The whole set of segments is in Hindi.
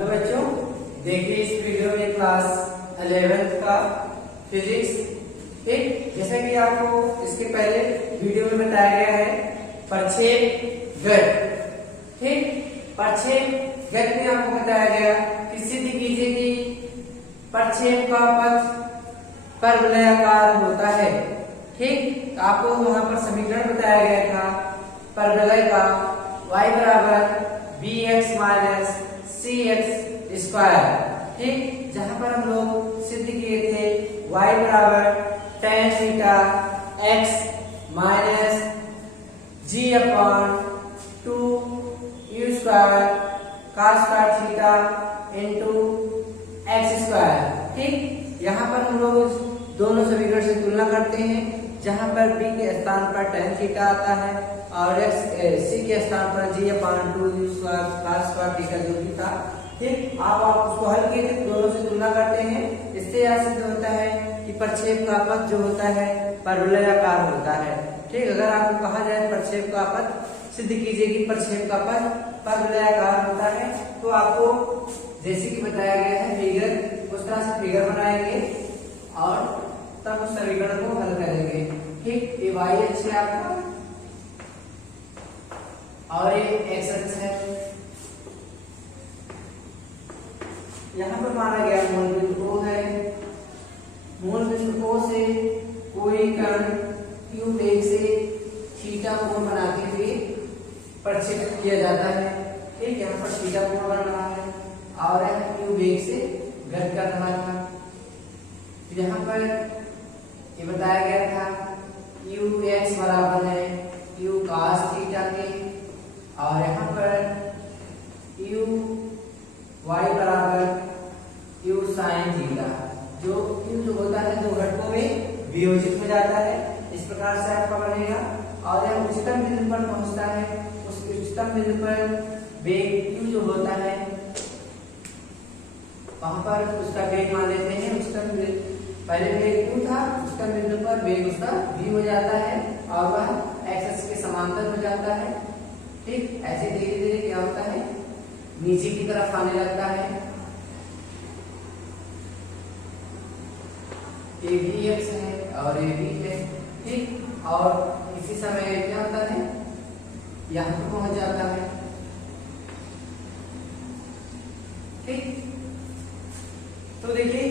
हेलो बच्चों, देखिए इस वीडियो में क्लास 11th का फिजिक्स। ठीक, जैसा कि आपको इसके पहले वीडियो में बताया गया है प्रक्षेप गत। ठीक, प्रक्षेप गत में आपको बताया गया कि सिद्ध कीजिए कि प्रक्षेप का पथ परवलयाकार होता है। ठीक, आपको वहां पर समीकरण बताया गया था परवलय का y बराबर bx माइनस cx स्क्वायर। ठीक, जहां पर हम लोग सिद्ध किए थे y बराबर tan theta x minus g upon 2 u square cos square theta into x square. ठीक, यहाँ पर हम लोग दोनों समीकरण से तुलना करते हैं, जहां पर b के स्थान पर tan थीटा आता है और c के स्थान पर g upon 2 u square cos square theta जो भी था। ठीक, आप उसको हल किए थे, दोनों से तुलना करते हैं। इससे यह सिद्ध होता है कि प्रक्षेप का पथ जो होता है परवलयाकार होता है। ठीक, अगर आपको कहा जाए प्रक्षेप का पथ सिद्ध कीजिए कि प्रक्षेप का पथ परवलयाकार होता है, तो आपको जैसे कि बताया गया है फिगर, उस तरह से फिगर बनाएंगे और तब उस समीकरण को हल करेंगे। ठीक, ये y अक्ष है आपका और ये x अक्ष है। यहाँ पर माना गया मूल बिंदु O है। मूल बिंदु O से कोई कण q वेग से थीटा कोण बनाते हुए प्रक्षेपित किया जाता है। ठीक, यहाँ पर थीटा कोण बन रहा है और q वेग से गत कर रहा था। यहाँ पर ये बताया गया था ux बराबर है q cos थीटा के और यहाँ पर u y बराबर q sin थीटा। जो q जो होता है दो घटकों में वियोजित हो जाता है, इस प्रकार से आपका बनेगा। और यह उच्चतम बिंदु पर पहुंचता है, उस उच्चतम बिंदु पर वेग q जो होता है वहां पर उसका वेग मान लेते हैं उच्चतम बिंदु। पहले वेग q था, उच्चतम बिंदु पर वेग उसका v हो जाता है और वह x अक्ष के समांतर हो जाता है। ठीक, ऐसे धीरे धीरे क्या होता है नीचे की तरफ आने लगता है। ये भी x है और ये भी है। ठीक, और इसी समय क्या होता है यहाँ पर पहुंच जाता है। ठीक, तो देखिए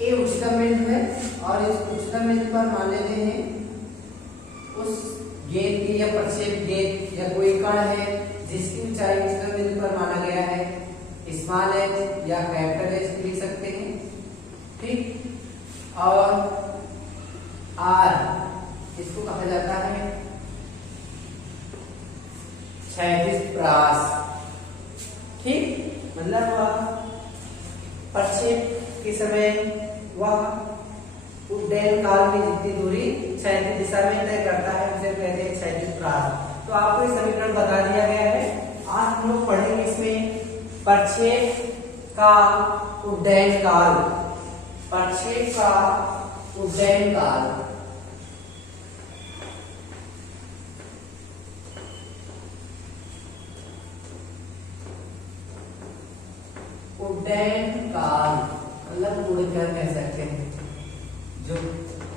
ये उच्चतम बिंदु है और इस उच्चतम बिंदु पर मान लेते हैं उस गेंद की या प्रक्षेप गेंद या कोई कण है जिसकी ऊंचाई उच्चतम बिंदु पर माना गया है स्मॉल h या कैपिटल H लिख सकते हैं। ठीक, और r इसको कहा जाता है क्षैतिज परास। ठीक, मतलब वह प्रक्षेप के समय वह उड्डयन काल में जितनी दूरी क्षैतिज दिशा में तय करता है उसे कहते हैं क्षैतिज परास। तो आपको ये समीकरण बता दिया गया है। आज हम लोग पढ़ेंगे इसमें प्रक्षेप का उड्डयन काल। प्रक्षेप का उड्डयन काल। उड्डयन काल मतलब उड़कर कह सकते हैं, जो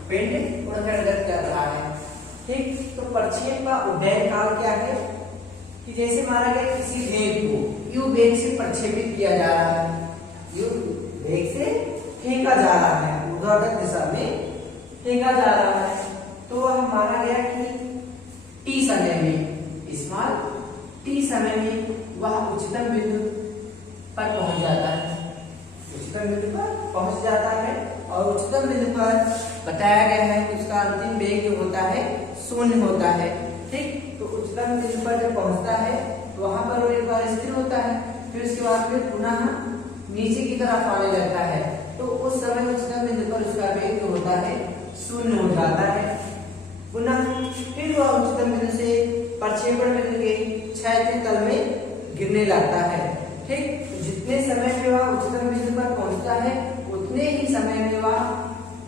पिंड उड़कर गत कर रहा है। ठीक, तो प्रक्षेप का उड्डयन काल क्या है कि जैसे माना गया किसी वेग को u वेग से प्रक्षेपित किया जा रहा है, u वेग से फेंका जा रहा है, ऊर्ध्वाधर दिशा में फेंका जा रहा है। तो वह माना गया कि t समय में स्मॉल t समय में वह उच्चतम बिंदु पर पहुंच जाता है, उच्चतम बिंदु पर पहुंच जाता है और उच्चतम बिंदु पर बताया गया है कि उसका अंतिम वेग जो होता है 0 होता है। ठीक, तो उच्चतम बिंदु पर जब पहुंचता है तो वहां पर वो एक बार स्थिर होता है, फिर उसके बाद फिर पुनः नीचे की तरफ आने लगता है। तो उस समय उच्चतम बिंदु पर उसका वेग जो होता है 0 हो जाता है। पुनः फिर वह उच्चतम बिंदु से प्रक्षेपण बिंदु के क्षैतिज तल में गिरने लगता है। ठीक, जितने समय में वह उच्चतम बिंदु पर पहुंचता है उतने ही समय में वह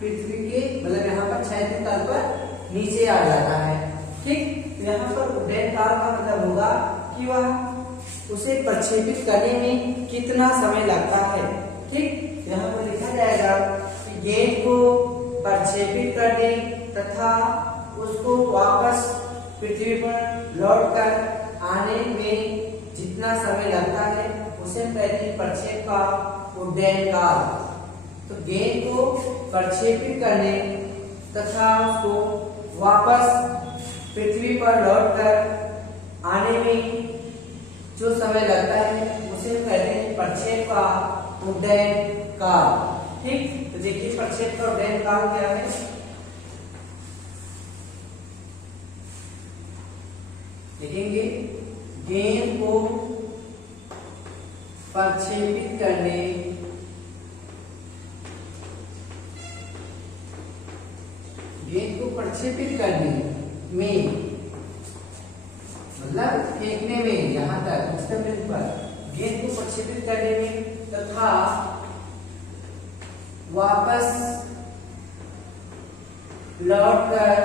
पृथ्वी के मतलब यहाँ पर क्षैतिज तल पर नीचे आ जाता है। ठीक, यहाँ पर उड्डयन काल का मतलब होगा कि वह उसे प्रक्षेपित करने में कितना समय लगता है। ठीक, यहाँ पर लिखा जाएगा कि गेंद को प्रक्षेपित करने तथा उसको वापस पृथ्वी पर लौटकर आने में जितना समय लगता है उसे कहते हैं प्रक्षेप का उड्डयन काल। तो गेंद को प्रक्षेपित करने तथा उसको वापस पृथ्वी पर लौटकर आने में जो समय लगता है उसे कहते हैं प्रक्षेप का उड्डयन काल। ठीक, तो देखिए प्रक्षेप का उड्डयन काल क्या है। लिखेंगे गेंद को प्रक्षेपित करने में मतलब फेंकने में, यहाँ तक उसके पर गेंद को प्रक्षेपित करने में तथा वापस लौटकर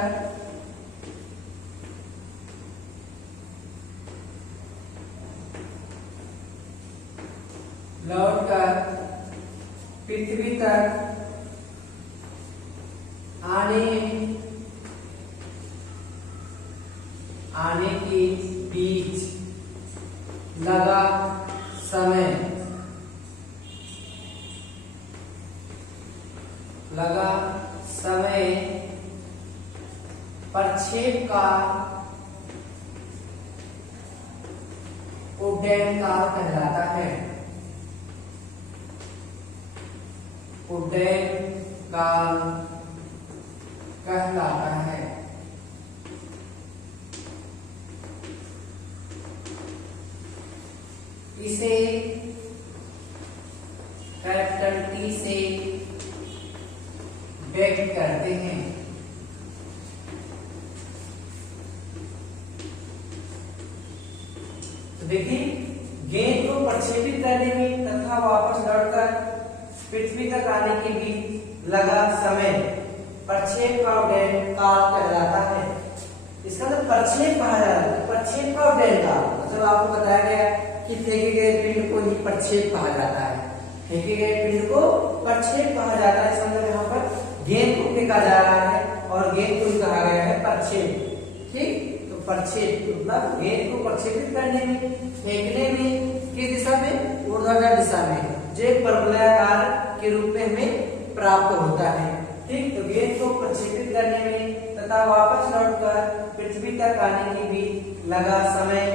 पृथ्वी तक आने के बीच लगा समय प्रक्षेप का उड्डयन काल कहलाता है। उड्डयन काल कहलाता है। इसे कैपिटल टी से व्यक्त करते हैं। तो देखिए गेंद को प्रक्षेपित करने में तथा वापस लौटकर पृथ्वी तक आने के बीच लगा समय प्रक्षेप का उड्डयन काल कहलाता है। इसका मतलब प्रक्षेप कहा जाता है। प्रक्षेप का उड्डयन काल मतलब आपको बताया गया कि फेंके गए पिंड को ही प्रक्षेप कहा जाता है। फेंके गए पिंड को प्रक्षेप कहा जाता है। इसका मतलब यहाँ पर गेंद को फेंका जा रहा है और गेंद को ही कहा गया है प्रक्षेप। ठीक, तो प्रक्षेप मतलब गेंद को प्रक्षेपित करने में, फेंकने में किस दिशा में, ऊर्ध्वाधर दिशा में, जो एक परवलयाकार के रूप में हमें प्राप्त होता है। ठीक, तो गेंद को प्रक्षेपित करने में तथा वापस लौटकर पृथ्वी तक आने के बीच लगा समय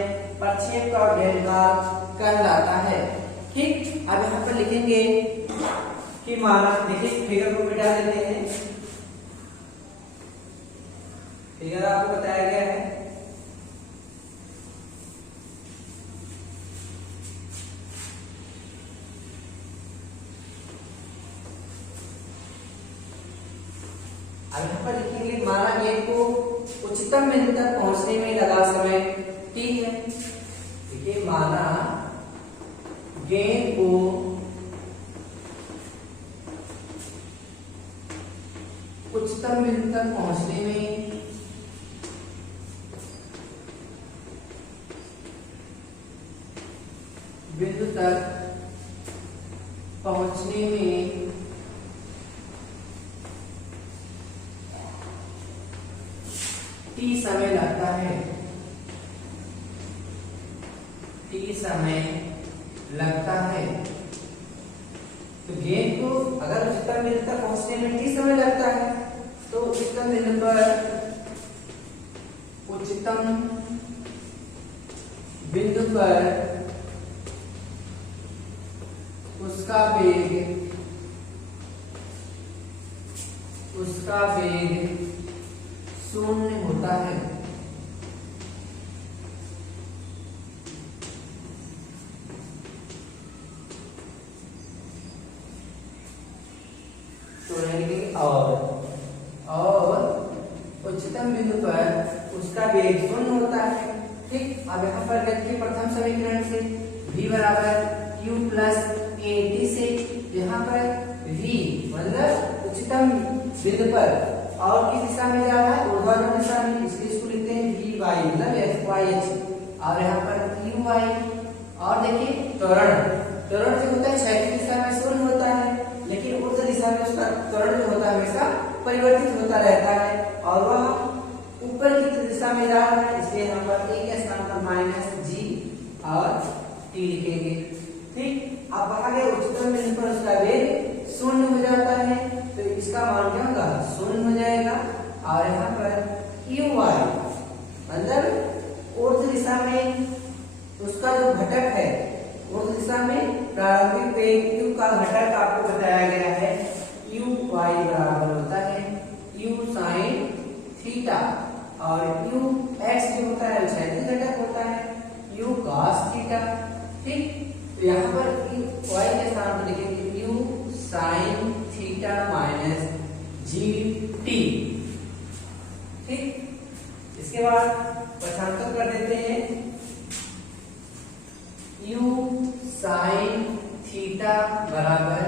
प्रक्षेप का उड्डयन काल कहलाता है। ठीक, अब यहाँ पर लिखेंगे कि माना, देखिए फिगर को मिटा देते हैं। फिगर आपको बताया गया है। अब यहाँ पर लिखेंगे माना गेंद को उच्चतम बिंदु तक पहुंचने में लगा समय t है। देखिए माना गेंद को उच्चतम बिंदु तक पहुंचने में t समय लगता है। t समय लगता है। तो गेंद को अगर उच्चतम बिंदु तक पहुंचने में t समय लगता है तो उच्चतम बिंदु पर उसका वेग शून्य होता है। और उच्चतम बिंदु पर उसका वेग शून्य होता है। ठीक, अब यहाँ पर देखिए प्रथम समीकरण से v बराबर q प्लस a t से यहाँ पर v मतलब उच्चतम बिंदु पर और किस दिशा में जा रहा है, ऊर्ध्वाधर दिशा में, इसलिए इसको लिखते हैं vy मतलब x y h, और यहाँ पर qy देखिए त्वरण, त्वरण जो होता है क्षैतिज दिशा में शून्य होता है, लेकिन ऊर्ध्व दिशा में उसका त्वरण जो होता है हमेशा परिवर्तित होता रहता है, और वह ऊपर की दिशा में जा रहा है, इसलिए यहाँ पर ए के स्थान पर माइनस जी और टी लिखेंगे। ठीक, अब आगे उच्चतम बिंदु पर उसका वेग शून्य हो जाता है, तो इसका मान क्या होगा, शून्य हो जाएगा। और यहाँ पर यू वाई मतलब ऊर्ध्व दिशा में उसका जो घटक है, ऊर्ध्व दिशा में प्रारंभिक वेग यू का घटक आपको बताया गया है, यू वाई बराबर होता है यू साइन थीटा, और यू एक्स जो होता है क्षैतिज घटक होता है यू कॉस थीटा। ठीक, तो यहाँ पर वाई के स्थान पर लिखेंगे you sine theta minus G T. ठीक, इसके बाद पक्षांतर कर देते हैं, यू साइन थीटा बराबर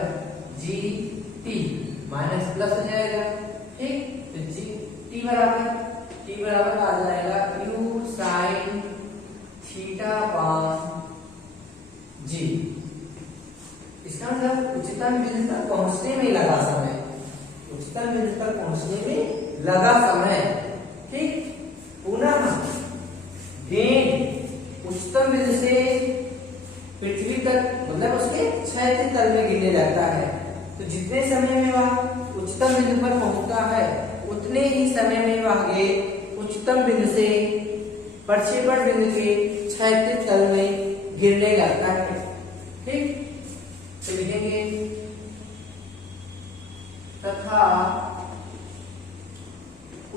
जी टी माइनस प्लस हो जाएगा। ठीक, तो जी टी बराबर आ जाएगा यू साइन थीटा अपान जी। इसका मतलब उच्चतम बिंदु तक पहुंचने में लगा समय, उच्चतम बिंदु तक पहुंचने में लगा समय। ठीक, पुनः गेंद उच्चतम बिंदु से पृथ्वी तक मतलब उसके क्षैतिज तल में गिरने लगता है, तो जितने समय में वह उच्चतम बिंदु पर पहुंचता है उतने ही समय में वह गेंद उच्चतम बिंदु से प्रक्षेपण बिंदु के क्षैतिज तल में गिरने लगता है। ठीक, तो लिखेंगे तथा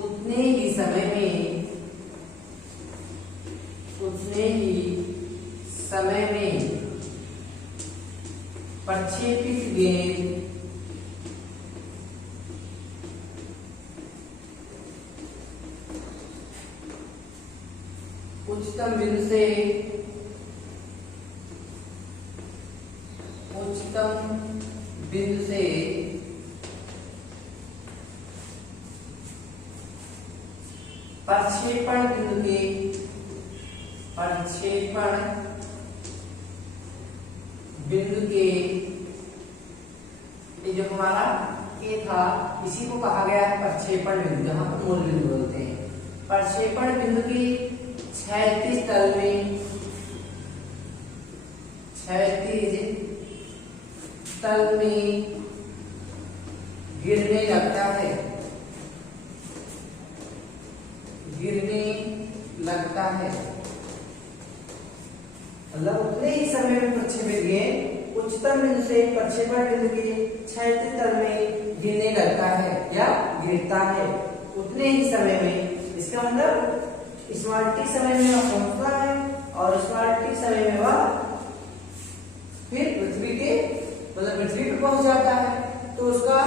उतने ही समय में प्रक्षेपित गेंद उच्चतम बिंदु से प्रक्षेपण बिंदु के ये जो हमारा ए था इसी को कहा गया है प्रक्षेपण बिंदु, जहां पर मूल बिंदु बोलते हैं। प्रक्षेपण बिंदु की क्षैतिज तल में गिरने लगता है, मतलब उतने ही समय में प्रक्षेपित गेंद उच्चतम बिंदु से प्रक्षेपण बिंदु के क्षैतिज तल में गिरने लगता है या गिरता है, उतने ही समय में। इसका मतलब स्मॉल टी समय में वह पहुंचता है और स्मॉल टी समय में वह फिर पृथ्वी पे पहुंच जाता है, तो उसका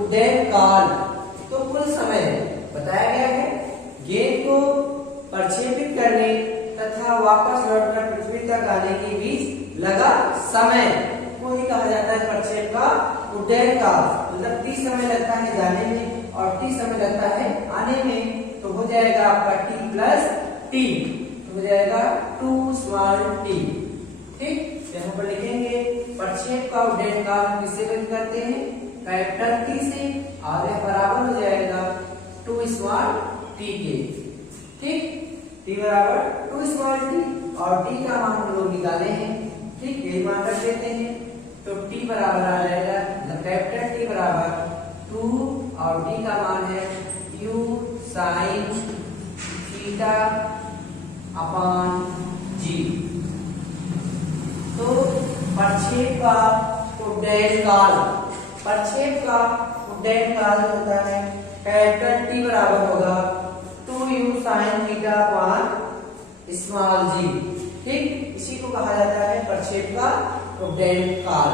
उड्डयन काल, तो कुल समय बताया गया है। गेंद को प्रक्षेपित करने तथा वापस लौटकर पृथ्वी तक आने के बीच लगा समय को ही कहा जाता है प्रक्षेप का उड्डयन काल। मतलब टी समय लगता है जाने में और टी समय लगता है आने में, तो हो जाएगा आपका टी प्लस टी, तो हो जाएगा 2 स्मॉल टी। ठीक, यहाँ पर लिखेंगे प्रक्षेप का उड्डयन काल किससे व्यक्त करते हैं, कैपिटल टी से, और यह बराबर हो जाएगा 2 स्मॉल टी के। ठीक, टी बराबर 2 स्मॉल टी, और टी का मान हम लोग निकाले हैं। ठीक, यही मान रख देते हैं, तो टी बराबर आ जाएगा कैपिटल टी बराबर 2 और टी का मान है यू साइन थीटा अपान जी। तो प्रक्षेप का उड्डयन काल होता है कैपिटल टी बराबर होगा 2u sine theta upon small G. ठीक, इसी को कहा जाता है प्रक्षेप का उड्डयन काल।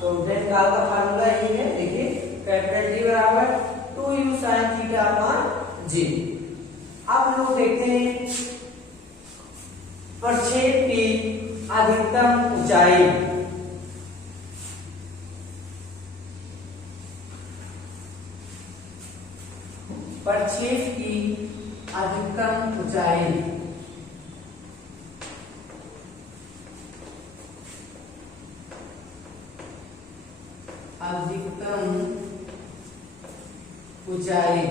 तो उड्डयन काल का फार्मूला यही है, देखिए कैपिटल टी बराबर 2u साइन थीटा अपान जी। अब हम लोग देखते हैं प्रक्षेप की अधिकतम ऊंचाई। प्रक्षेप की अधिकतम ऊंचाई अधिकतम ऊंचाई।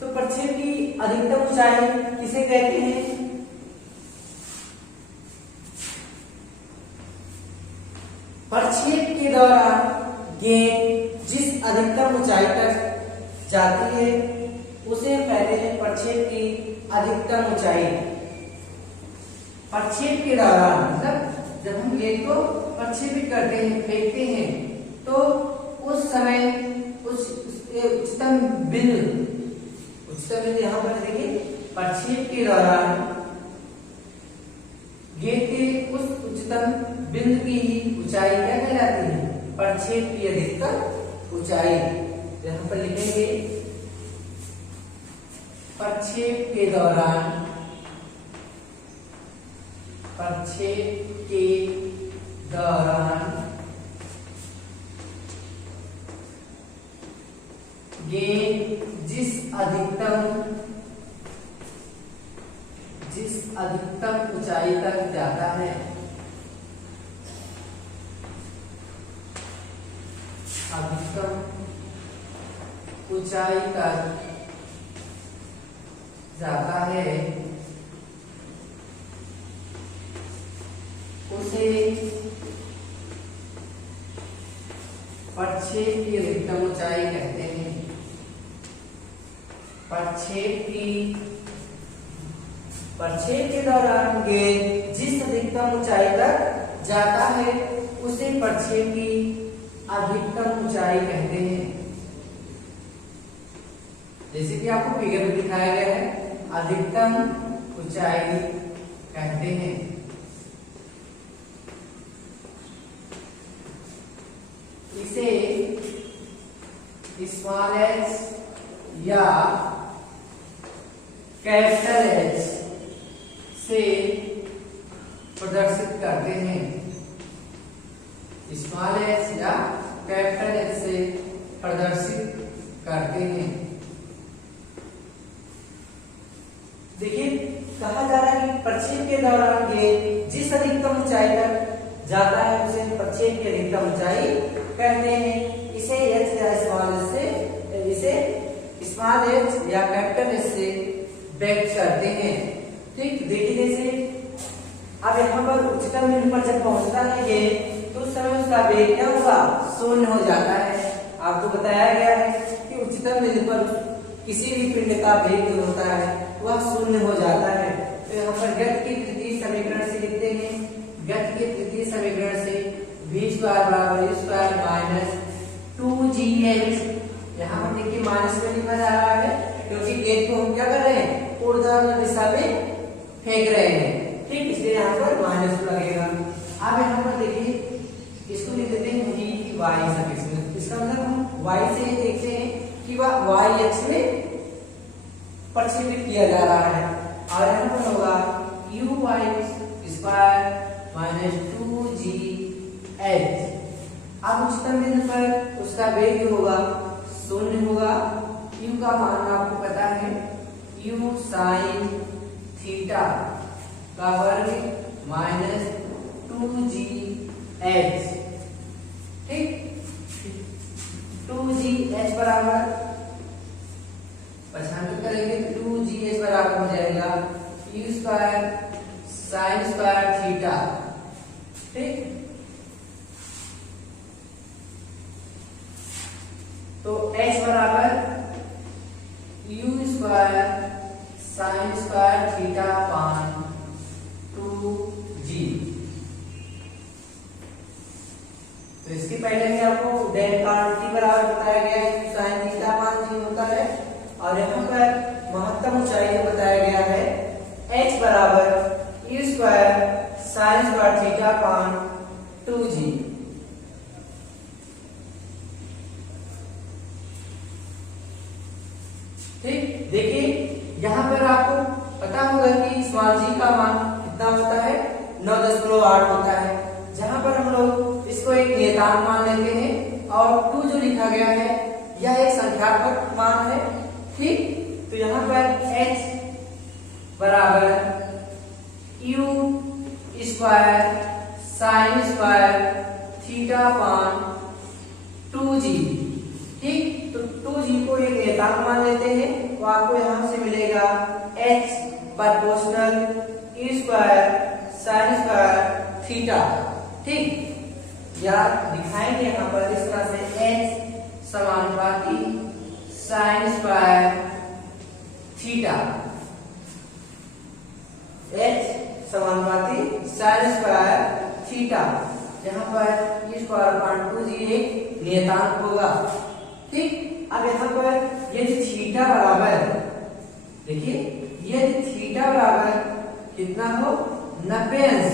तो प्रक्षेप की अधिकतम ऊंचाई किसे कहते हैं? प्रक्षेप के दौरान गेंद जिस अधिकतम ऊंचाई तक जाती है उसे कहते हैं प्रक्षेप की अधिकतम ऊंचाई। प्रक्षेप के दौरान मतलब जब हम गेंद को प्रक्षेपित करते हैं, फेंकते हैं, तो उस समय उच्चतम बिंदु यहाँ पर देखिए, प्रक्षेप के दौरान गेंद के उस उच्चतम बिंदु की ऊंचाई क्या कहलाती है? प्रक्षेप की अधिकतम ऊंचाई। यहाँ पर लिखेंगे प्रक्षेप के दौरान गेंद जिस अधिकतम ऊंचाई तक जाता है, अधिकतम ऊंचाई तक जाता है, उसे प्रक्षेप की अधिकतम ऊंचाई कहते हैं। प्रक्षेप के दौरान गेंद जिस अधिकतम ऊंचाई तक जाता है उसे प्रक्षेप की अधिकतम ऊंचाई कहते हैं। जैसे कि आपको फिगर में दिखाया गया है, अधिकतम ऊंचाई कहते हैं। इसे स्मॉल h या कैपिटल H से प्रदर्शित करते हैं। स्मॉल h या कैपिटल H से प्रदर्शित करते हैं। देखिए, कहा जा रहा है कि प्रक्षेप के दौरान गेंद जिस अधिकतम ऊंचाई तक जाता है उसे प्रक्षेप की अधिकतम ऊंचाई कहते हैं। इसे h या स्मॉल h से, इसे स्मॉल h या कैपिटल H से व्यक्त करते हैं। ठीक, देखिए जैसे अब यहाँ पर उच्चतम बिंदु पर जब पहुंचता है गेंद तो उस समय उसका वेग क्या होगा? शून्य हो जाता है। आपको बताया गया है कि उच्चतम बिंदु पर किसी भी पिंड का वेग जो होता है वह शून्य हो जाता है। तो यहाँ पर गति की तृतीय समीकरण से लिखते हैं, गति के तृतीय समीकरण से v स्क्वायर बराबर u स्क्वायर माइनस 2gh। यहाँ पर देखिए माइनस में लिखा जा रहा है क्योंकि गेंद को हम क्या कर रहे हैं? ऊर्ध्वाधर दिशा में फेंक रहे हैं। ठीक, इसलिए यहाँ पर माइनस लगेगा। अब यहाँ पर देखिए इसको लिख देते हैं v y सफिक्स में। इसका मतलब हम y से देखते हैं कि वह y अक्ष में प्रक्षेपित किया जा रहा है, और यहाँ पर होगा u y square minus 2gh। अब उच्चतम बिंदु पर उसका वेग होगा शून्य होगा। u का मान आपको पता है, u साइन थीटा का वर्ग माइनस 2gh। ठीक, 2gh बराबर पछाड़ करेंगे, 2gh बराबर हो जाएगा u square sine square theta. ठीक, तो h बराबर u square sine square theta upon 2g। तो इसके पहले में आपको डेल t बराबर बताया गया है, साइन थीटा अपान g होता है, और यहाँ पर महत्तम ऊंचाई बताया गया है h बराबर u square sine square theta upon 2g। ठीक, देखिए यहाँ पर आपको पता होगा कि स्मॉल g का मान कितना होता है? 9.8 होता है। जहां पर हम लोग इसको एक नियतांक मान लेते हैं और 2 जो लिखा गया है यह एक संख्यात्मक मान है। ठीक, तो यहाँ पर h बराबर you square sine square theta upon 2g। ठीक, तो 2g को एक नियतांक मान लेते हैं, तो आपको यहां से मिलेगा h proportional e square sine square theta. ठीक, या दिखाएंगे यहाँ पर इस तरह से h समानुपाती साइन स्क्वायर थीटा, h समानुपाती साइन स्क्वायर थीटा, जहां पर e स्क्वायर अपान 2g एक नियतांक होगा। ठीक, अब यहाँ पर यदि थीटा बराबर, देखिए यदि थीटा बराबर कितना हो 90 अंश,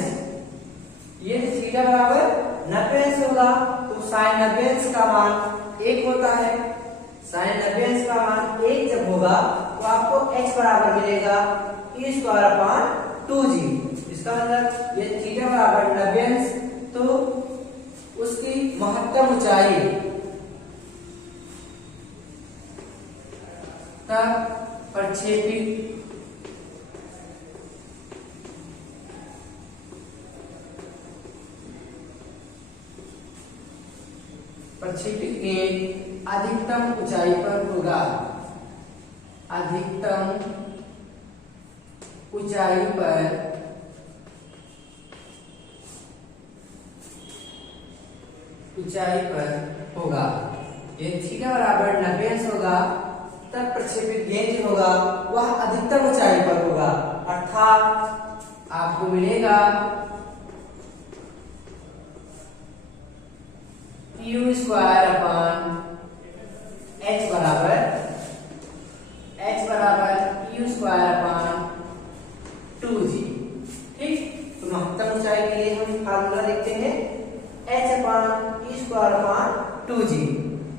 यदि थीटा बराबर 90 अंश होगा तो साइन 90 अंश का मान 1 होता है। साइन 90 अंश का मान 1 जब होगा तो आपको h बराबर मिलेगा e स्क्वायर अपान 2g। इसका मतलब ये थीटा बराबर 90 अंश, तो उसकी महत्तम ऊंचाई तक प्रक्षेपित गेंद अधिकतम ऊंचाई पर होगा, अधिकतम ऊंचाई पर होगा। ये थीटा बराबर 90 अंश होगा तब प्रक्षेपित गेंद जो होगा वह अधिकतम ऊंचाई पर होगा, अर्थात आपको मिलेगा यू स्क्वायर अपान h बराबर यू स्क्वायर अपान 2g। ठीक, तो महत्तम ऊंचाई के लिए हम फार्मूला लिखते हैं h अपान ई स्क्वायर अपान 2g।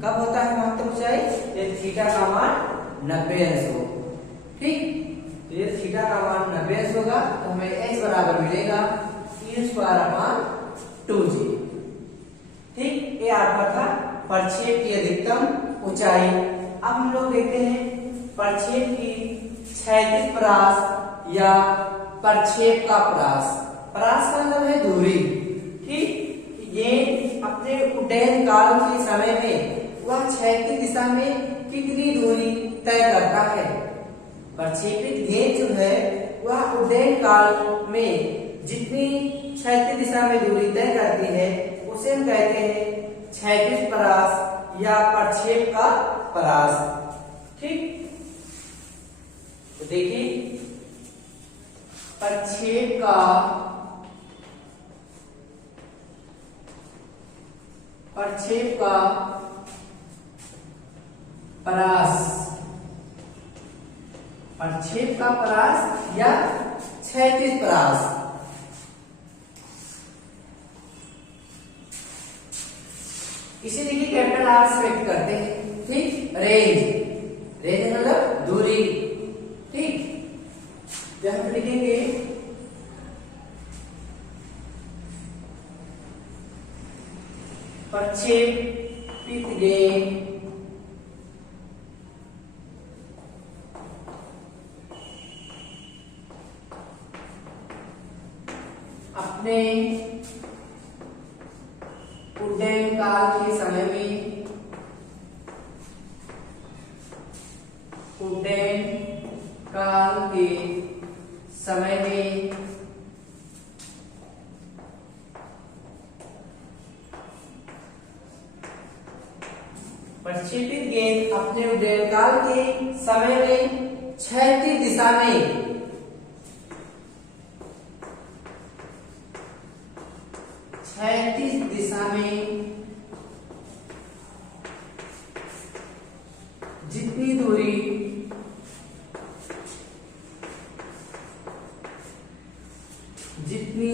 कब होता है महत्तम ऊंचाई? जब थीटा का मान 90 अंश हो। ठीक, तो ये थीटा का मान 90 अंश होगा तो हमें h बराबर मिलेगा ई स्क्वायर अपान 2g। ठीक, ये आपका था प्रक्षेप की अधिकतम ऊंचाई। अब हम लोग देखते हैं प्रक्षेप की क्षैतिज परास या प्रक्षेप का परास। परास का मतलब है दूरी। ठीक, ये अपने उड्डयन काल के समय में वह क्षैतिज दिशा में कितनी दूरी तय करता है। प्रक्षेपित गेंद जो है वह उड्डयन काल में जितनी क्षैतिज दिशा में दूरी तय करती है उसे हम कहते हैं क्षैतिज परास या प्रक्षेप का परास। ठीक, तो देखिए प्रक्षेप का परास, प्रक्षेप का परास या क्षैतिज परास। इसे देखिए कैपिटल आर से व्यक्त करते हैं। ठीक, रेंज मतलब दूरी। ठीक, जब हम लिखेंगे प्रक्षेपित गेंद अपने उड्डयन काल के समय में, उड्डयन काल के समय में प्रक्षेपित गेंद अपने उड्डयन काल के समय में क्षैतिज दिशा में जितनी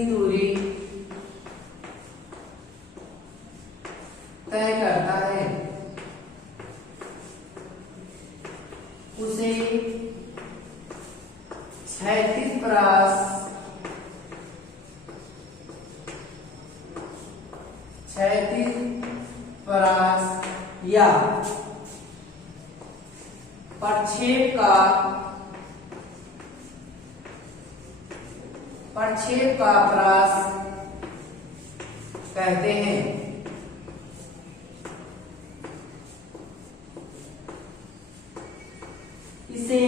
दूरी तय करता है उसे क्षैतिज परास या प्रक्षेप का प्रक्षेप का परास कहते हैं। इसे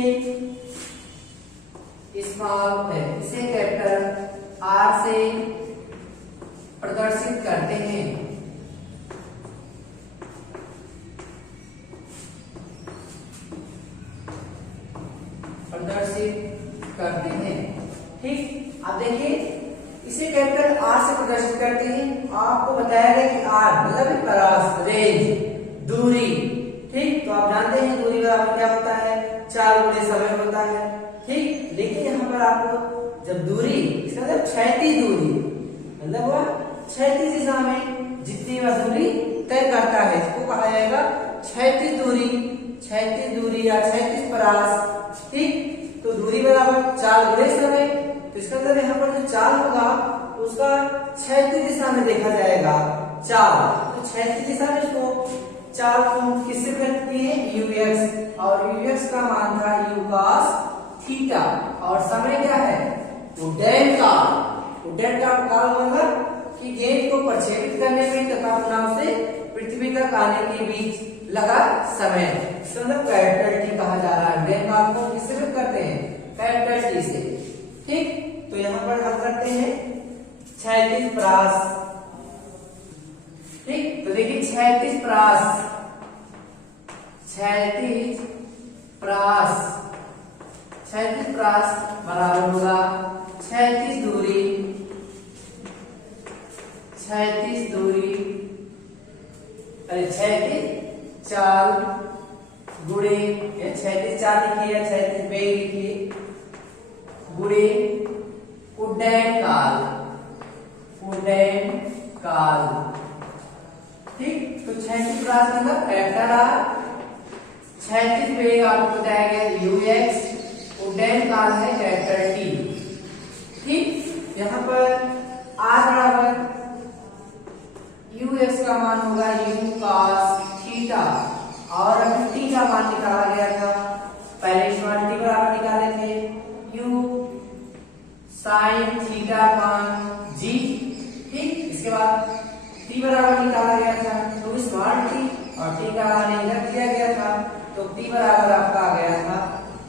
कैपिटल R से प्रदर्शित करते हैं। ठीक, अब देखिए इसे कैपिटल R से प्रदर्शित करते हैं। आपको बताया गया कि R मतलब परास, रेंज, दूरी। ठीक, तो आप जानते हैं दूरी बराबर क्या होता है, 4 गुणे समय होता है। ठीक, लेकिन यहाँ पर आपको जब दूरी, इसका मतलब क्षैतिज दूरी, मतलब वह क्षैतिज दिशा में जितनी वह दूरी तय करता है इसको कहा जाएगा क्षैतिज दूरी, क्षैतिज दूरी या क्षैतिज परास। ठीक, तो दूरी बराबर 4 गुणे समय, तो इसका मतलब यहाँ पर जो 4 होगा उसका क्षैतिज दिशा में देखा जाएगा 4, तो क्षैतिज दिशा में इसको 4 को किससे व्यक्त किए, ux, और ux का मान था u cos थीटा, और समय क्या है, उड्डयन काल। उड्डयन काल मतलब कि गेंद को प्रक्षेपित करने में तथा पुनः उसे पृथ्वी तक आने के बीच लगा समय, मतलब कैपिटल टी कहा जा रहा है। उड्डयन काल को किससे व्यक्त करते हैं, कैपिटल टी से। ठीक, तो यहाँ पर हम करते हैं क्षैतिज परास। ठीक, तो देखिए क्षैतिज परास, क्षैतिज परास, क्षैतिज परास बराबर होगा क्षैतिज दूरी, क्षैतिज दूरी, अरे क्षैतिज चाल गुणे, क्षैतिज चाल लिखिए या क्षैतिज वेग लिखिए, गुणे उड्डयन काल, उड्डयन काल। ठीक, तो क्षैतिज परास मतलब कैपिटल R, क्षैतिज वेग आपको बताया गया ux, उड्डयन काल है कैपिटल T। ठीक, यहाँ पर R बराबर ux का मान होगा u cos थीटा, और अभी t का मान निकाला गया था, पहले इस मान t बराबर निकाले थे u sin थीटा मान g। ठीक, इसके बाद t बराबर निकाला गया था तो स्मॉल t, और t का मान इधर दिया गया था, तो t बराबर आपका आ गया था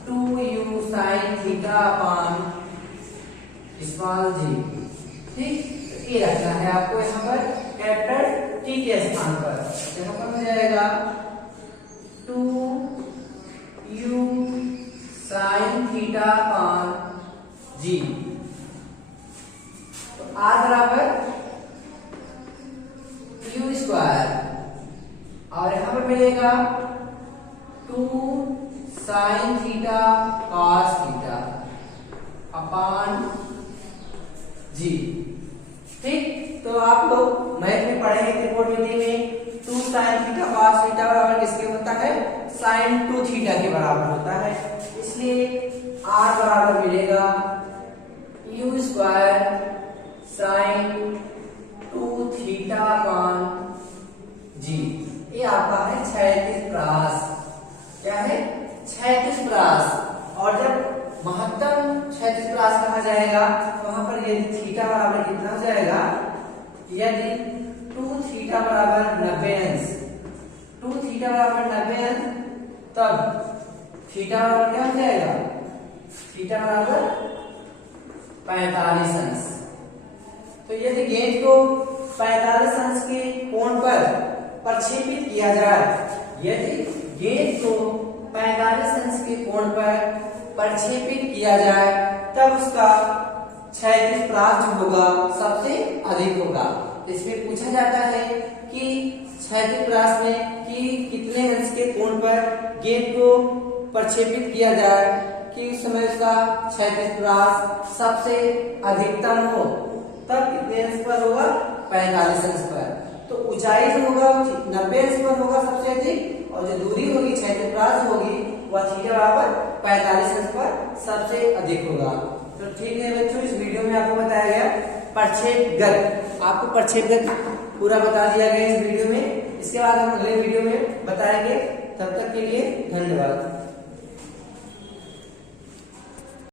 2u sin theta upon small g। ठीक, तो ये रखना है आपको यहाँ पर कैपिटल T के स्थान पर, यहाँ पर हो जाएगा 2u sin theta upon g। तो r बराबर u स्क्वायर, और यहाँ पर मिलेगा 2 sin theta cos theta upon g। ठीक, तो आप लोग मैथ में पढ़ेंगे त्रिकोणमिति में 2 sin थीटा cos थीटा बराबर किसके होता है, sin 2 थीटा के बराबर होता है, इसलिए r बराबर मिलेगा u square sin 2 theta upon g। ये आपका है क्षैतिज परास। क्या है, क्षैतिज परास। और जब महत्तम क्षैतिज परास कहा जाएगा तो वहां पर यदि थीटा बराबर कितना हो जाएगा, यदि 2 थीटा बराबर 90 अंश, 2 थीटा बराबर 90 अंश, तब थीटा बराबर क्या हो जाएगा, थीटा बराबर 45 अंश। तो यदि गेंद को 45 अंश के कोण पर प्रक्षेपित किया जाए, यदि गेंद को 45 अंश के कोण पर प्रक्षेपित किया जाए, तब उसका क्षैतिज परास जो होगा सबसे अधिक होगा। इसमें पूछा जाता है कि क्षैतिज परास में कि कितने अंश के कोण पर गेंद को प्रक्षेपित किया जाए कि उस समय उसका क्षैतिज परास सबसे अधिकतम हो, तब कितने अंश पर होगा, 45 अंश पर। तो ऊंचाई जो होगा 90 अंश पर होगा सबसे अधिक, और जो दूरी होगी क्षैतिज परास होगी वह थीटा बराबर 45 अंश पर सबसे अधिक होगा। तो ठीक है बच्चों, इस वीडियो में आपको बताया गया प्रक्षेपगत, आपको प्रक्षेपगत पूरा बता दिया गया इस वीडियो में। इसके बाद हम अगले वीडियो में बताएंगे। तब तक के लिए धन्यवाद।